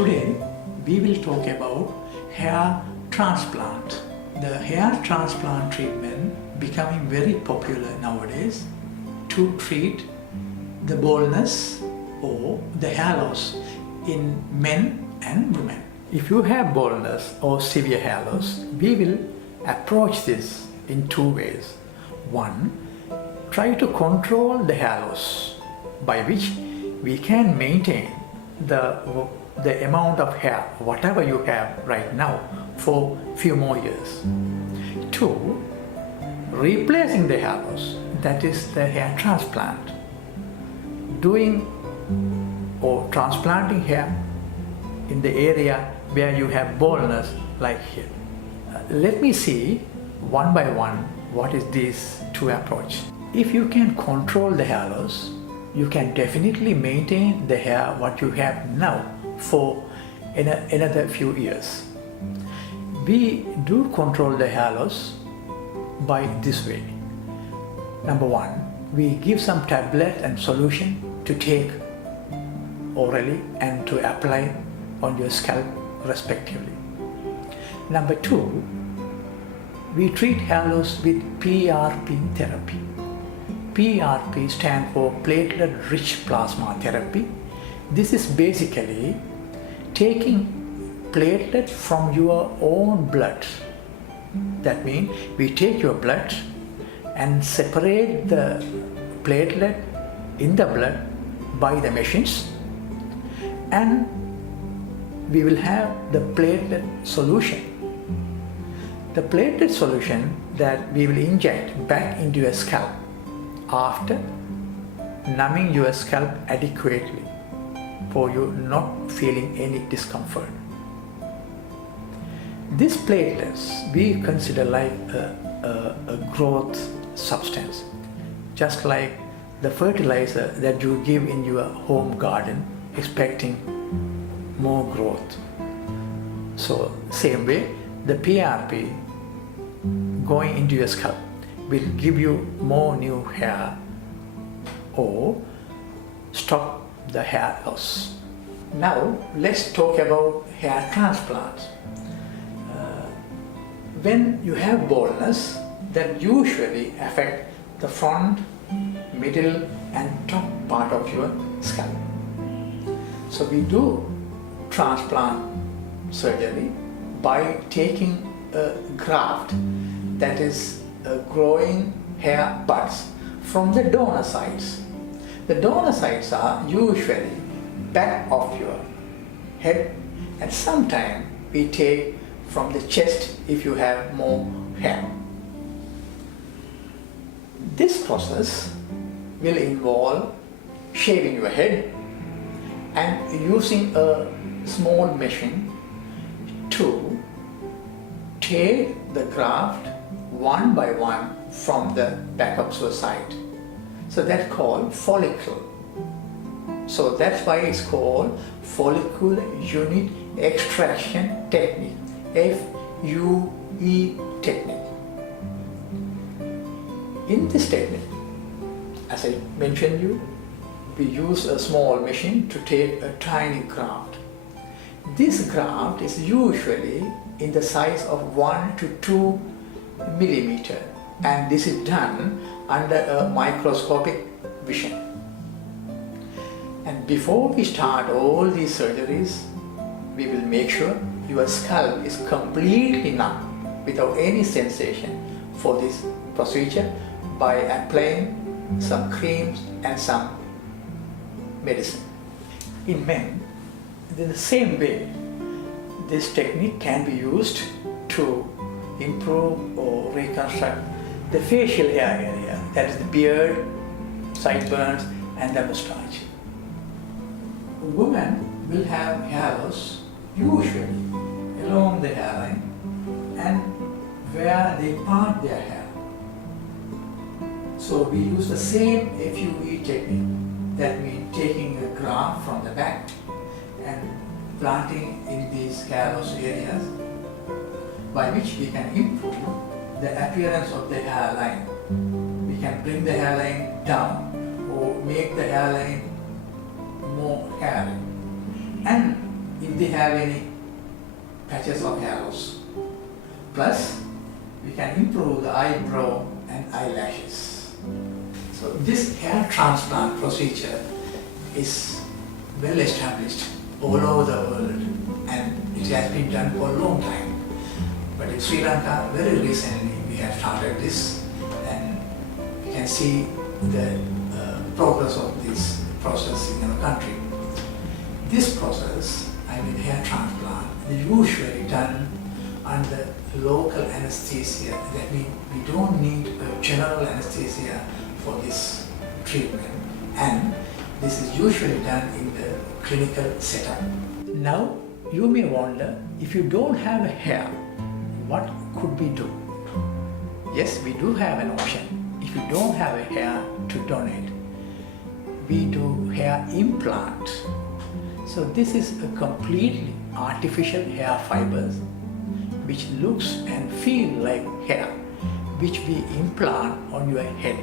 Today we will talk about hair transplant. The hair transplant treatment becoming very popular nowadays to treat the baldness or the hair loss in men and women. If you have baldness or severe hair loss, we will approach this in two ways. One, try to control the hair loss, by which we can maintain the amount of hair, whatever you have right now, for few more years. Two, replacing the hair loss, that is the hair transplant. Doing or transplanting hair in the area where you have baldness, like here. Let me see one by one what is these two approaches. If you can control the hair loss, you can definitely maintain the hair what you have now for another few years. We do control the hair loss by this way. Number one, we give some tablet and solution to take orally and to apply on your scalp respectively. Number two, we treat hair loss with PRP therapy. PRP stands for platelet-rich plasma therapy. This is basically taking platelet from your own blood. That means we take your blood and separate the platelet in the blood by the machines, and we will have the platelet solution. The platelet solution that we will inject back into your scalp after numbing your scalp adequately for you not feeling any discomfort. These platelets we consider like a growth substance, just like the fertilizer that you give in your home garden expecting more growth. So same way, the PRP going into your scalp will give you more new hair or stop the hair loss. Now let's talk about hair transplants. When you have baldness, that usually affect the front, middle and top part of your scalp. So we do transplant surgery by taking a graft, that is growing hair buds from the donor sites. The donor sites are usually back of your head, and sometimes we take from the chest if you have more hair. This process will involve shaving your head and using a small machine to take the graft one by one from the back of your side. So that's called follicle. So that's why it's called follicular unit extraction technique, FUE technique. In this technique, as I mentioned you, we use a small machine to take a tiny graft. This graft is usually in the size of 1 to 2 millimeter, and this is done under a microscopic vision. And before we start all these surgeries, we will make sure your scalp is completely numb without any sensation for this procedure by applying some creams and some medicine. In men, in the same way, this technique can be used to improve or reconstruct the facial hair area, that is the beard, sideburns and the mustache. Women will have hair loss usually along the hairline and where they part their hair. So we use the same FUE technique, that means taking a graft from the back and planting in these hair loss areas, by which we can improve the appearance of the hairline. We can bring the hairline down or make the hairline more hairy. And if they have any patches of hair loss. Plus, we can improve the eyebrow and eyelashes. So this hair transplant procedure is well established all over the world, and it has been done for a long time. But in Sri Lanka, very recently, we have started this, and you can see the progress of this process in our country. This process, hair transplant, is usually done under local anesthesia. That means we don't need a general anesthesia for this treatment, and this is usually done in the clinical setup. Now, you may wonder, if you don't have hair, what could we do? Yes, we do have an option. If you don't have a hair to donate, we do hair implant. So this is a completely artificial hair fibers which looks and feel like hair, which we implant on your head.